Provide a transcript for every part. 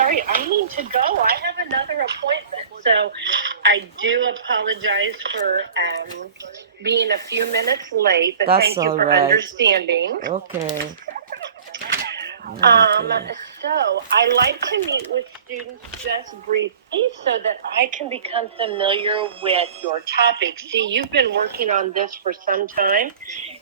sorry. I need to go. I have another appointment. So I do apologize for being a few minutes late, but That's thank you all for right. understanding. Okay. Um, Okay. so I like to meet with students just briefly so that I can become familiar with your topic. See, you've been working on this for some time,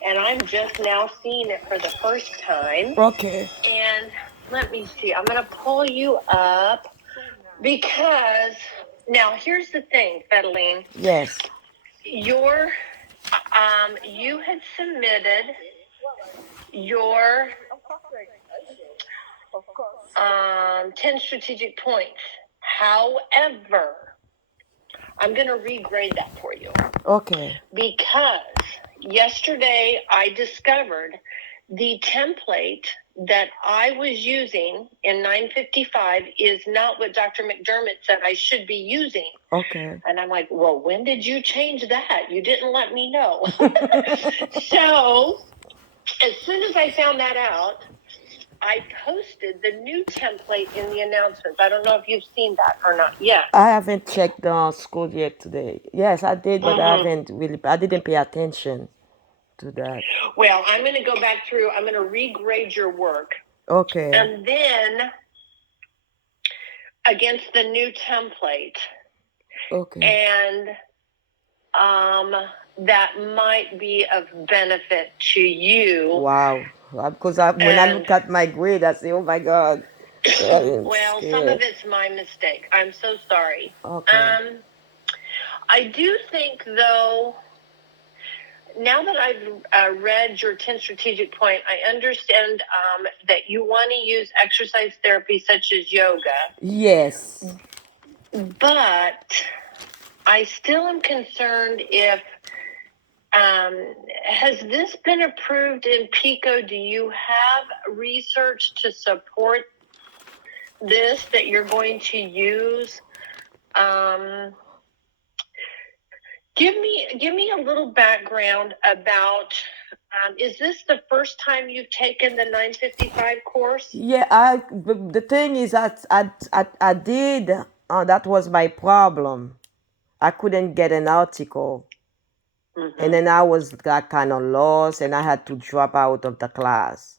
and I'm just now seeing it for the first time. Okay. And let me see, I'm going to pull you up because now here's the thing, Fedeline. Yes. Your, you had submitted your 10 strategic points. However, I'm going to regrade that for you Okay. because yesterday I discovered the template that I was using in 955 is not what Dr. McDermott said I should be using. Okay. And I'm like, well, when did you change that? You didn't let me know. So as soon as I found that out, I posted the new template in the announcements. I don't know if you've seen that or not yet. I haven't checked the school yet today. Yes, I did, but I haven't really. I didn't pay attention to that. Well, I'm going to go back through. I'm going to regrade your work. Okay. And then against the new template. Okay. And that might be of benefit to you. Wow. Because when I look at my grade, I say, oh my God. Well, some of it's my mistake. I'm so sorry. Okay. I do think, though, now that I've read your 10 strategic point, I understand that you want to use exercise therapy such as yoga. Yes. But I still am concerned if, has this been approved in PICO? Do you have research to support this that you're going to use? Give me a little background about, is this the first time you've taken the 955 course? Yeah, the thing is that I did, that was my problem. I couldn't get an article. And then I got kind of lost and I had to drop out of the class.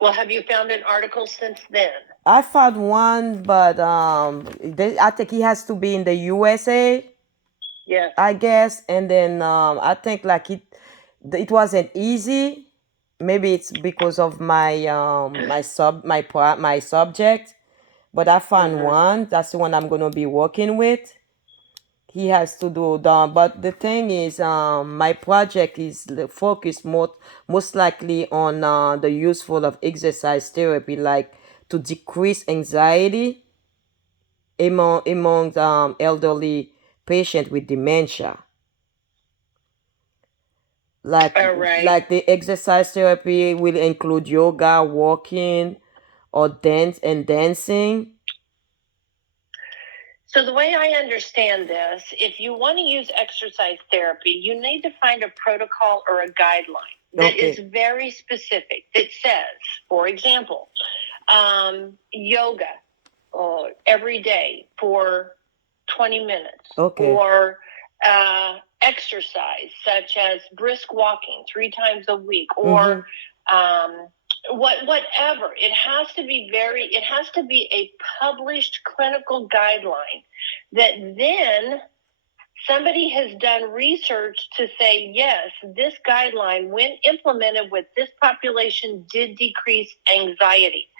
Well, have you found an article since then? I found one, but I think he has to be in the USA. Yes. I guess. And then I think like it wasn't easy. Maybe it's because of my my subject. But I found one. That's the one I'm gonna be working with. He has to do the, but the thing is, my project is focused most likely on the useful of exercise therapy, like to decrease anxiety among elderly patients with dementia. Like the exercise therapy will include yoga, walking, or dancing. So the way I understand this, if you want to use exercise therapy, you need to find a protocol or a guideline that is very specific. That says, for example, yoga every day for 20 minutes. Or exercise such as brisk walking 3 times a week, or whatever. It has to be a published clinical guideline that then somebody has done research to say, yes, this guideline, when implemented with this population, did decrease anxiety.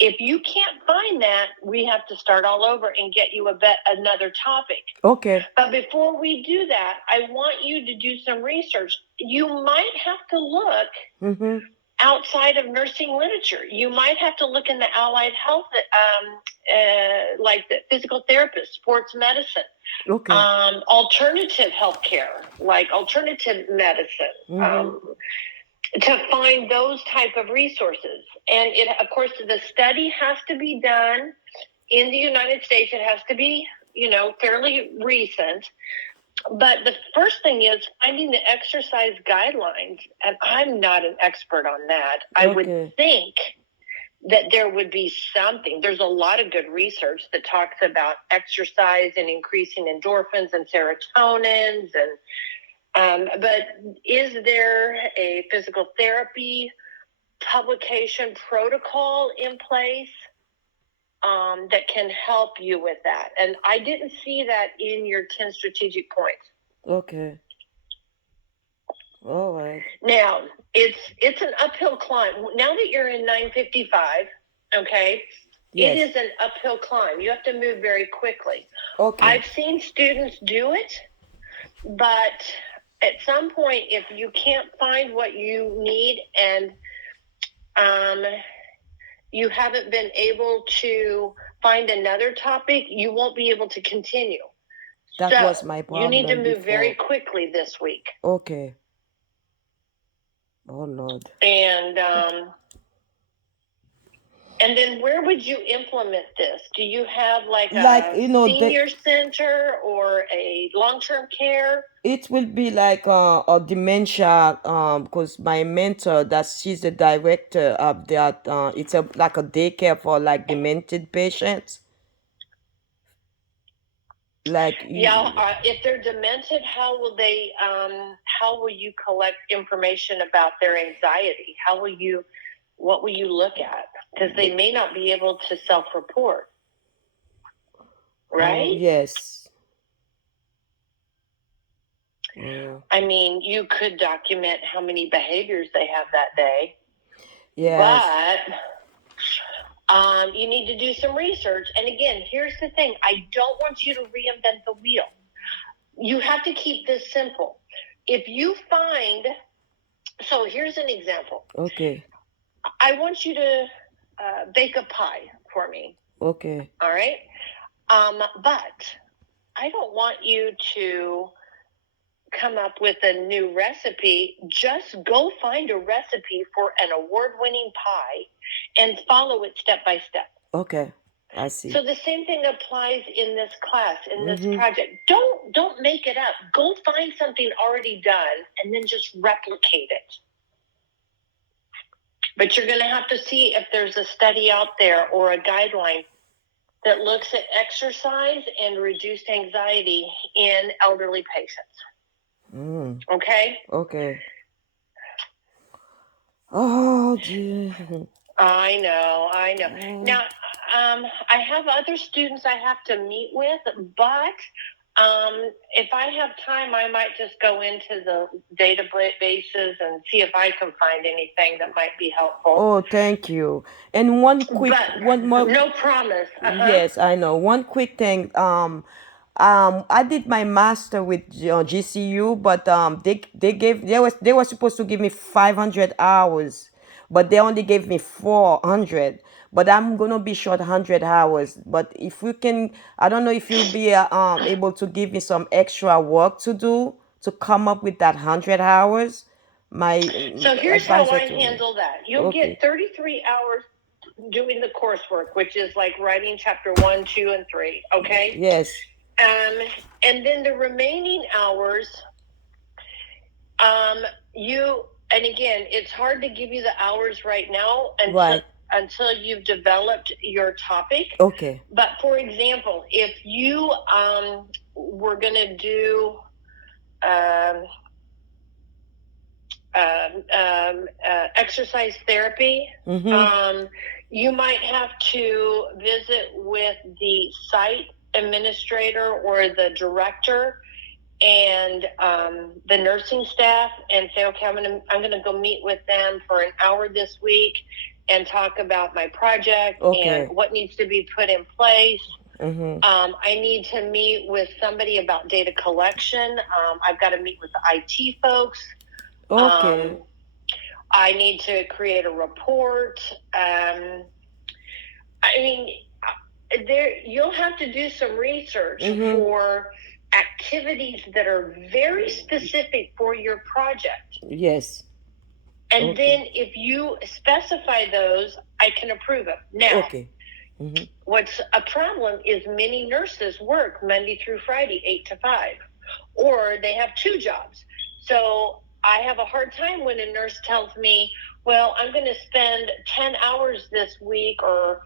If you can't find that, we have to start all over and get you another topic. Okay. But before we do that, I want you to do some research. You might have to look outside of nursing literature. You might have to look in the allied health, like the physical therapist, sports medicine, alternative healthcare, like alternative medicine. To find those type of resources. And of course, the study has to be done in the United States. It has to be, fairly recent. But the first thing is finding the exercise guidelines. And I'm not an expert on that. I would think that there would be something. There's a lot of good research that talks about exercise and increasing endorphins and serotonins, but is there a physical therapy publication protocol in place that can help you with that? And I didn't see that in your 10 strategic points. Okay. All right. Now, it's an uphill climb. Now that you're in 955, okay, Yes. it is an uphill climb. You have to move very quickly. Okay. I've seen students do it, but at some point, if you can't find what you need and you haven't been able to find another topic, you won't be able to continue. That So was my you need to problem move very before. quickly this week. Okay. Oh Lord. And then where would you implement this? Do you have like Like, a you know, senior center or a long-term care? it will be like a dementia, because my mentor, she's the director of that, it's like a daycare for like demented patients. Like Yeah, if they're demented, how will you collect information about their anxiety? What will you look at? Because they may not be able to self-report, right? Yes. I mean, you could document how many behaviors they have that day. Yes. But you need to do some research. And again, here's the thing. I don't want you to reinvent the wheel. You have to keep this simple. If you find, so here's an example. Okay. I want you to bake a pie for me. Okay. All right. But I don't want you to come up with a new recipe. Just go find a recipe for an award-winning pie and follow it step by step. Okay, I see. So the same thing applies in this class, in this project. Don't make it up. Go find something already done and then just replicate it. But you're going to have to see if there's a study out there or a guideline that looks at exercise and reduced anxiety in elderly patients. Okay? Okay. Oh, dear. I know. Now, I have other students I have to meet with, but if I have time, I might just go into the databases and see if I can find anything that might be helpful. Oh, thank you. And one more. No promise. Yes, I know. One quick thing. I did my master with GCU, but they were supposed to give me 500 hours, but they only gave me 400. But I'm gonna be short 100 hours. But if we can, I don't know if you'll be able to give me some extra work to do to come up with that 100 hours. So here's how I handle that. You'll get 33 hours doing the coursework, which is like writing chapter 1, 2, and 3. Okay. Yes. And then the remaining hours, and again, it's hard to give you the hours right now until you've developed your topic. Okay. But for example, if you were going to do exercise therapy, you might have to visit with the site administrator or the director and the nursing staff and say, okay, I'm gonna go meet with them for an hour this week and talk about my project and what needs to be put in place. I need to meet with somebody about data collection. I've got to meet with the IT folks. Okay. I need to create a report. I mean, you'll have to do some research for activities that are very specific for your project. Yes. And then if you specify those, I can approve them. Now, what's a problem is many nurses work Monday through Friday, 8 to 5, or they have 2 jobs. So I have a hard time when a nurse tells me, well, I'm going to spend 10 hours this week, or,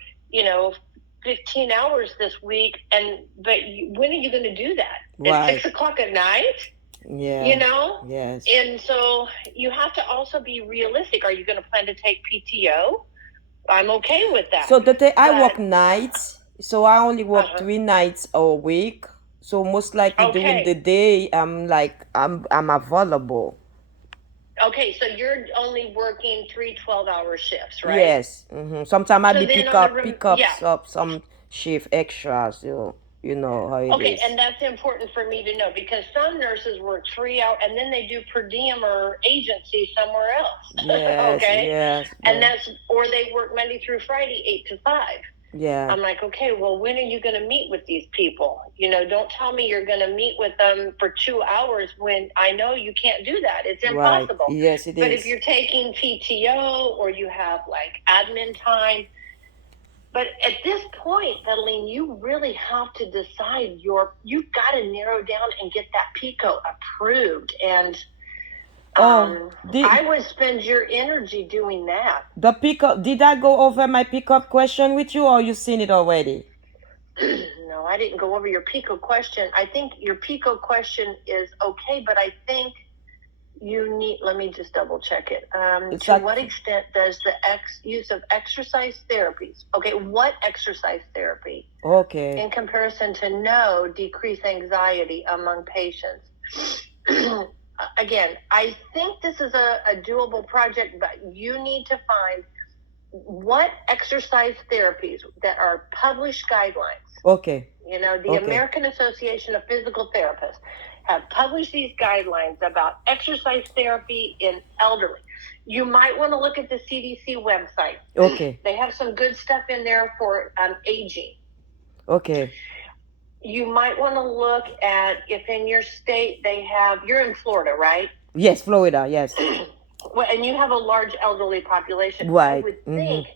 15 hours this week. When are you going to do that? At Right. 6 o'clock at night? Yeah. Yes. And so you have to also be realistic. Are you going to plan to take PTO? I'm okay with that. So I work nights, so I only work 3 nights a week. So most likely during the day, I'm available. Okay, so you're only working 3 12-hour shifts, right? Yes. Sometimes I So be then pick up some shift extras. You know how it is. Okay, and that's important for me to know, because some nurses work 3 hours and then they do per diem or agency somewhere else. Yes. Okay. Yes. And or they work Monday through Friday, 8 to 5. Yeah. I'm like, okay, well, when are you going to meet with these people? Don't tell me you're going to meet with them for 2 hours when I know you can't do that. It's impossible. Right. Yes, it is. But if you're taking PTO or you have like admin time, but at this point, Adeline, you really have to decide you've got to narrow down and get that PICO approved. And I would spend your energy doing that. The pickup, did I go over my pickup question with you, or you seen it already? No, I didn't go over your PICO question. I think your PICO question is okay, but I think you need, let me just double check it. To what extent does the use of exercise therapies, okay, what exercise therapy, okay, in comparison to no, decrease anxiety among patients? Again, I think this is a doable project, but you need to find what exercise therapies that are published guidelines. Okay. The American Association of Physical Therapists have published these guidelines about exercise therapy in elderly. You might want to look at the CDC website. Okay. They have some good stuff in there for aging. Okay. You might want to look at if in your state they have, you're in Florida, right? Yes, Florida, yes. Well, and you have a large elderly population. Right. I would think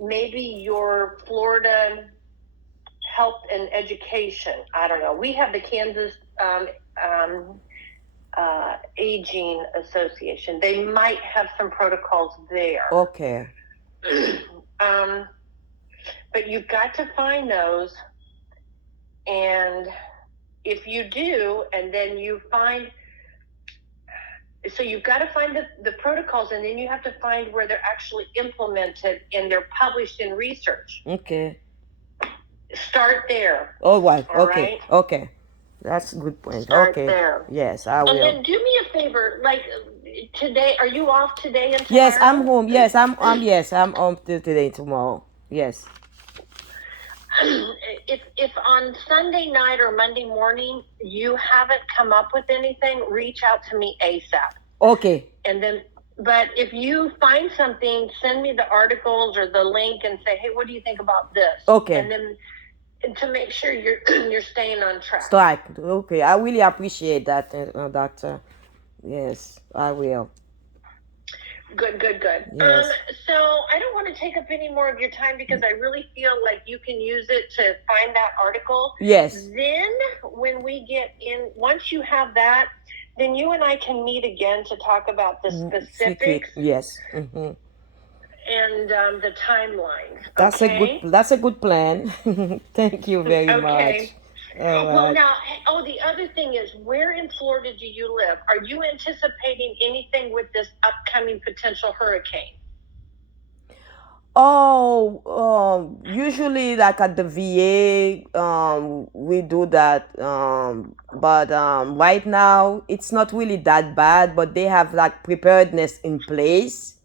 maybe your Florida Health and Education, I don't know. We have the Kansas Aging Association. They might have some protocols there. Okay. But you've got to find those. And if you do, and then you find, so you've got to find the protocols, and then you have to find where they're actually implemented and they're published in research. Okay. Start there. Oh, right. Okay. Right? Okay. That's a good point. Start there. Yes, I will. And then do me a favor, like today, are you off today and tomorrow? Yes, I'm home. Yes, I'm home today and tomorrow. Yes. If on Sunday night or Monday morning you haven't come up with anything, reach out to me ASAP. Okay. And then, but if you find something, send me the articles or the link and say, hey, what do you think about this? Okay. And then to make sure you're staying on track. Okay. I really appreciate that, Doctor. Yes, I will. Good. Yes. So I don't want to take up any more of your time, because I really feel like you can use it to find that article. Yes. Then when we get in, once you have that, then you and I can meet again to talk about the specifics. Yes. And the timeline. That's a good plan. Thank you very much. Well, now, the other thing is, where in Florida do you live? Are you anticipating anything with this upcoming potential hurricane? Usually like at the VA, we do that. But right now it's not really that bad, but they have like preparedness in place.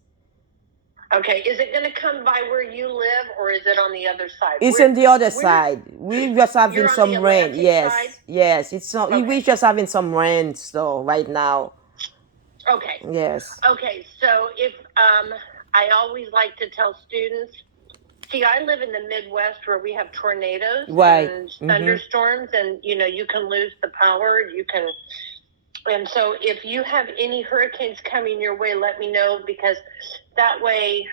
Okay, is it going to come by where you live, or is it on the other side? It's on the other side. We just having some rain. Yes. It's not. We just having some rain though right now. Okay. Yes. Okay, so if I always like to tell students, see, I live in the Midwest where we have tornadoes and thunderstorms, and you can lose the power. And so if you have any hurricanes coming your way, let me know, because that way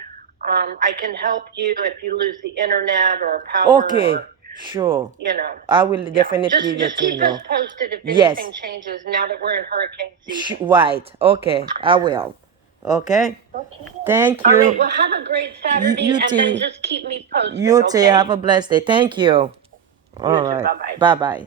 I can help you if you lose the internet or power. Okay, sure. I will definitely just keep us posted if anything changes now that we're in hurricane season. Right. Okay, I will. Okay. Okay. Thank All right. you. Well, have a great You, Saturday, you and then too. just keep me posted. You too. Okay. Have a blessed day. Thank you. You All too. right. Bye bye. Bye bye.